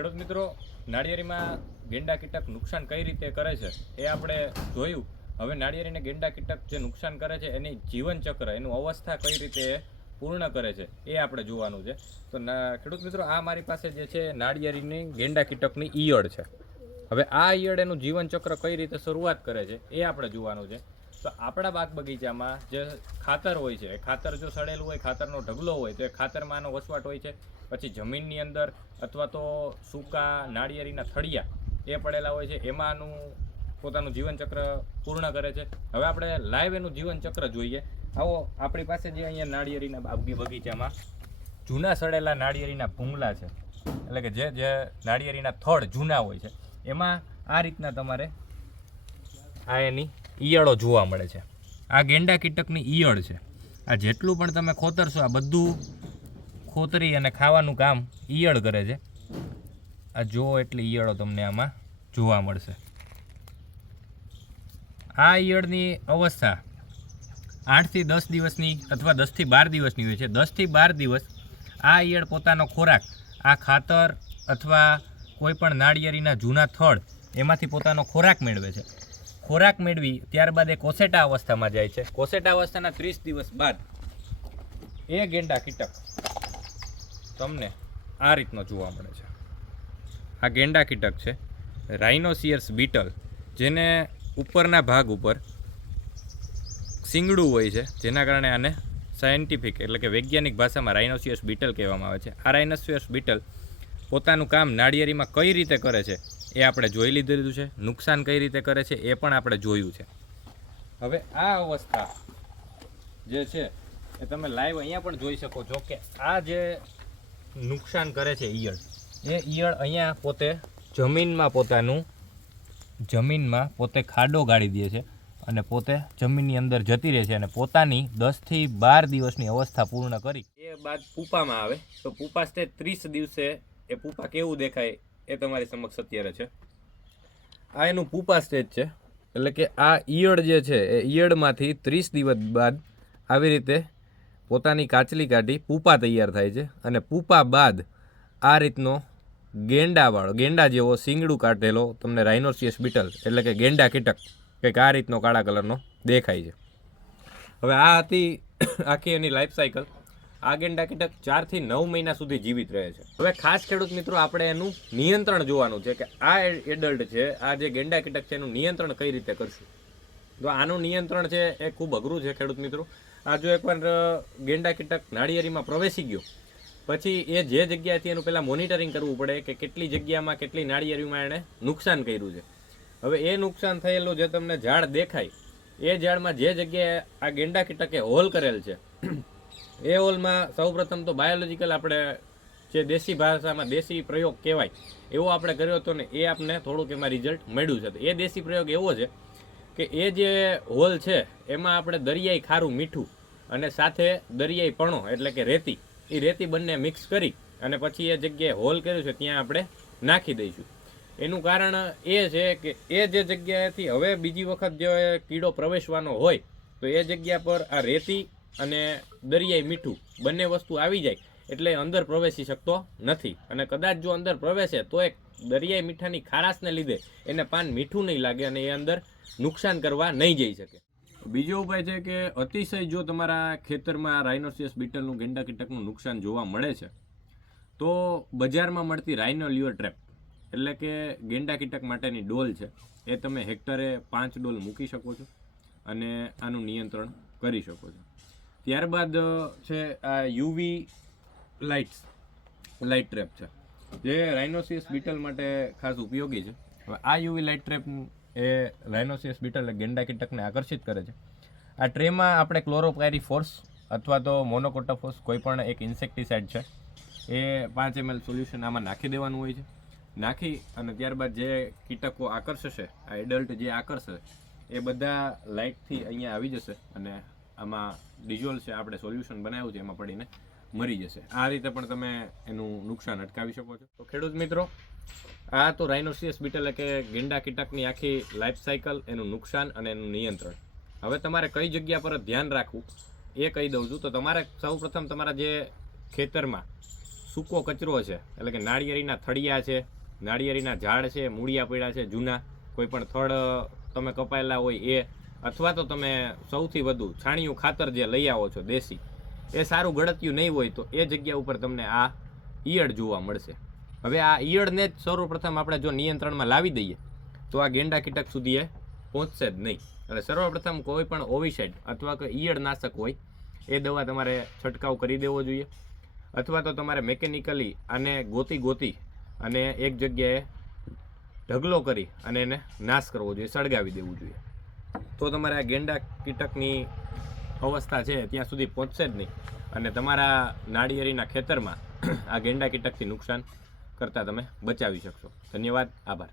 ખેડૂત મિત્રો, નાળિયેરીમાં ગેંડા કીટક નુકસાન કઈ રીતે કરે છે એ આપણે જોયું. હવે નાળિયેરીને ગેંડા કીટક જે નુકસાન કરે છે એની જીવનચક્ર, એનું અવસ્થા કઈ રીતે પૂર્ણ કરે છે એ આપણે જોવાનું છે. તો ખેડૂત મિત્રો, આ મારી પાસે જે છે નાળિયેરીની ગેંડા કીટકની ઈયળ છે. હવે આ ઈયળ એનું જીવનચક્ર કઈ રીતે શરૂઆત કરે છે એ આપણે જોવાનું છે. તો આપણા બાગ બગીચામાં જે ખાતર હોય છે, એ ખાતર જો સડેલું હોય, ખાતરનો ઢગલો હોય તો એ ખાતરમાં આનો વસવાટ હોય છે. પછી જમીનની અંદર અથવા તો સૂકા નાળિયેરીના થળિયા એ પડેલા હોય છે, એમાં આનું પોતાનું જીવનચક્ર પૂર્ણ કરે છે. હવે આપણે લાઈવ એનું જીવનચક્ર જોઈએ. આવો, આપણી પાસે જે અહીંયા નાળિયેરીના બગીચામાં જૂના સડેલા નાળિયેરીના ભૂંગળા છે, એટલે કે જે નાળિયેરીના થડ જૂના હોય છે, એમાં આ રીતના તમારે આ એની ઈયળો જોવા મળે છે. આ ગેંડા કીટકની ઈયળ છે. આ જેટલું પણ તમે ખોતરશો, આ બધું ખોતરી અને ખાવાનું કામ ઈયળ કરે છે. આ જો એટલી ઈયળો તમને આમાં જોવા મળશે. આ ઈયળની અવસ્થા 8 થી 10 દિવસની અથવા 10 થી 12 દિવસની હોય છે. 10 થી 12 દિવસ આ ઈયળ પોતાનો ખોરાક આ ખાતર અથવા કોઈ પણ નાળિયેરીના જૂના થડ એમાંથી પોતાનો ખોરાક મેળવે છે. ખોરાક મેળવી ત્યારબાદ એ કોસેટા અવસ્થામાં જાય છે. કોસેટા અવસ્થાના 30 દિવસ બાદ એ ગેંડા કીટક તમને આ રીતનો જોવા મળે છે. આ ગેંડા કીટક છે રાઇનોસિયસ બીટલ, જેને ઉપરના ભાગ ઉપર શીંગડું હોય છે, જેના કારણે આને સાયન્ટિફિક એટલે કે વૈજ્ઞાનિક ભાષામાં રાઇનોસિયસ બીટલ કહેવામાં આવે છે. આ રાઇનોસિયસ બીટલ પોતાનું કામ નાળિયેરીમાં કઈ રીતે કરે છે એ આપણે જોઈ લીધેલું છે. નુકસાન કઈ રીતે કરે છે એ પણ આપણે જોયું છે. હવે આ અવસ્થા જે છે એ તમે લાઈવ અહીંયા પણ જોઈ શકો છો કે આ જે નુકસાન કરે છે ઈયળ, એ ઈયળ અહીંયા જમીનમાં પોતે ખાડો ગાળી દે છે અને પોતે જમીનની અંદર જતી રહે છે અને પોતાની 10 થી 12 દિવસની અવસ્થા પૂર્ણ કરી એ બાદ પૂપામાં આવે. તો પૂપા સ્ટેજ 30 દિવસે એ પૂપા કેવું દેખાય એ તમારી સમક્ષ અત્યારે છે. આ એનું પૂપા સ્ટેજ છે. એટલે કે આ ઈયળ જે છે એ ઈયળમાંથી 30 દિવસ બાદ આવી રીતે પોતાની કાચલી કાઢી પૂપા તૈયાર થાય છે. અને પૂપા બાદ આ રીતનો ગેંડા જેવો શીંગડું કાઢેલો તમને રાઇનોસિયસ બીટલ એટલે કે ગેંડા કીટક કંઈક આ રીતનો કાળા કલરનો દેખાય છે. હવે આ હતી આખી એની લાઈફ સાયકલ. આ ગેંડા કીટક 4 થી 9 મહિના સુધી જીવિત રહે છે. હવે ખાસ ખેડૂત મિત્રો, આપણે એનું નિયંત્રણ જોવાનું છે કે આ એડલ્ટ છે, આ જે ગેંડા કીટક છે, એનું નિયંત્રણ કઈ રીતે કરશું. તો આનું નિયંત્રણ છે એ ખૂબ અઘરું છે ખેડૂત મિત્રો. આ જો એકવાર ગેંડા કીટક નાળિયેરીમાં પ્રવેશી ગયો પછી એ જે જગ્યાએથી એનું પહેલાં મોનિટરિંગ કરવું પડે કે કેટલી જગ્યામાં કેટલી નાળિયેરીમાં એણે નુકસાન કર્યું છે. હવે એ નુકસાન થયેલું જે તમને ઝાડ દેખાય, એ ઝાડમાં જે જગ્યાએ આ ગેંડા કીટકે હોલ કરેલ છે, એ હોલમાં સૌપ્રથમ તો બાયોલોજીકલ આપણે જે દેશી ભાષામાં દેશી પ્રયોગ કહેવાય એવો આપણે કર્યો હતો ને, એ આપણે થોડુંક એમાં રિઝલ્ટ મળ્યું છે. એ દેશી પ્રયોગ એવો છે કે એ જે હોલ છે એમાં આપણે દરિયાઈ ખારું મીઠું અને સાથે દરિયાઈ પણો એટલે કે રેતી, એ રેતી બંને મિક્સ કરી અને પછી એ જગ્યાએ હોલ કર્યું છે ત્યાં આપણે નાખી દઈશું. એનું કારણ એ છે કે એ જે જગ્યાએથી હવે બીજી વખત જે કીડો પ્રવેશવાનો હોય તો એ જગ્યા પર આ રેતી અને દરિયાઈ મીઠું બંને વસ્તુ આવી જાય એટલે અંદર પ્રવેશી શકતો નથી. અને કદાચ જો અંદર પ્રવેશે તો એક દરિયાઈ મીઠાની ખારાશને લીધે એને પાન મીઠું નહીં લાગે અને એ અંદર નુકસાન કરવા નહીં જઈ શકે. બીજો ઉપાય છે કે અતિશય જો તમારા ખેતરમાં રાઇનોસિયસ બીટલનું ગેંડા કીટકનું નુકસાન જોવા મળે છે તો બજારમાં મળતી રાઇનોલ્યુઅર ટ્રેપ એટલે કે ગેંડા કીટક માટેની ડોલ છે, એ તમે હેક્ટરે 5 ડોલ મૂકી શકો છો અને આનું નિયંત્રણ કરી શકો છો. ત્યારબાદ છે આ યુવી લાઇટ ટ્રેપ છે, જે રાઇનોસિયસ બીટલ માટે ખાસ ઉપયોગી છે. હવે આ યુવી લાઇટ ટ્રેપ એ રાઇનોસિયસ બીટલ ગેંડા કીટકને આકર્ષિત કરે છે. આ ટ્રેમાં આપણે ક્લોરોપાયરીફોસ અથવા તો મોનોકોટોફોસ કોઈ પણ એક ઇન્સેક્ટિસાઇડ છે એ 5 ml સોલ્યુશન આમાં નાખી દેવાનું હોય છે. નાખી અને ત્યારબાદ જે કીટકો આકર્ષશે, આ એડલ્ટ જે આકર્ષશે એ બધા લાઇટથી અહીંયા આવી જશે અને આમાં ડિઝોલ્વ છે આપણે સોલ્યુશન બનાવ્યું છે એમાં પડીને મરી જશે. આ રીતે પણ તમે એનું નુકસાન અટકાવી શકો છો. તો ખેડૂત મિત્રો, આ તો રાઇનોસિયસ બીટલ એટલે કે ગેંડા કીટકની આખી લાઈફ સાયકલ, એનું નુકસાન અને એનું નિયંત્રણ. હવે તમારે કઈ જગ્યા પર ધ્યાન રાખવું એ કહી દઉં છું. તો તમારે સૌપ્રથમ તમારા જે ખેતરમાં સૂકો કચરો છે, એટલે કે નાળિયેરીના થળિયા છે, નાળિયેરીના ઝાડ છે, મૂળિયા પડ્યા છે જૂના, કોઈ પણ થડ તમે કપાયેલા હોય એ, અથવા તો તમે સૌથી વધુ છાણિયું ખાતર જે લઈ આવો છો દેશી, એ સારું ગળત્યું નહીં હોય તો એ જગ્યા ઉપર તમને આ ઈયળ જોવા મળશે. હવે આ ઈયળને જ સર્વપ્રથમ આપણે જો નિયંત્રણમાં લાવી દઈએ તો આ ગેંડા કીટક સુધી એ પહોંચશે જ નહીં. એટલે સર્વપ્રથમ કોઈ પણ ઓવિસાઇડ અથવા કોઈ ઈયળ નાશક હોય એ દવા તમારે છંટકાવ કરી દેવો જોઈએ, અથવા તો તમારે મિકેનિકલી આને ગોતી અને એક જગ્યાએ ઢગલો કરી અને એને નાશ કરવો જોઈએ, સળગાવી દેવું જોઈએ. તો તમારે આ ગેંડા કીટકની અવસ્થા છે ત્યાં સુધી પહોંચશે જ નહીં અને તમારા નાળિયેરીના ખેતરમાં આ ગેંડા કીટકથી નુકસાન કરતાં તમે બચાવી શકશો. ધન્યવાદ, આભાર.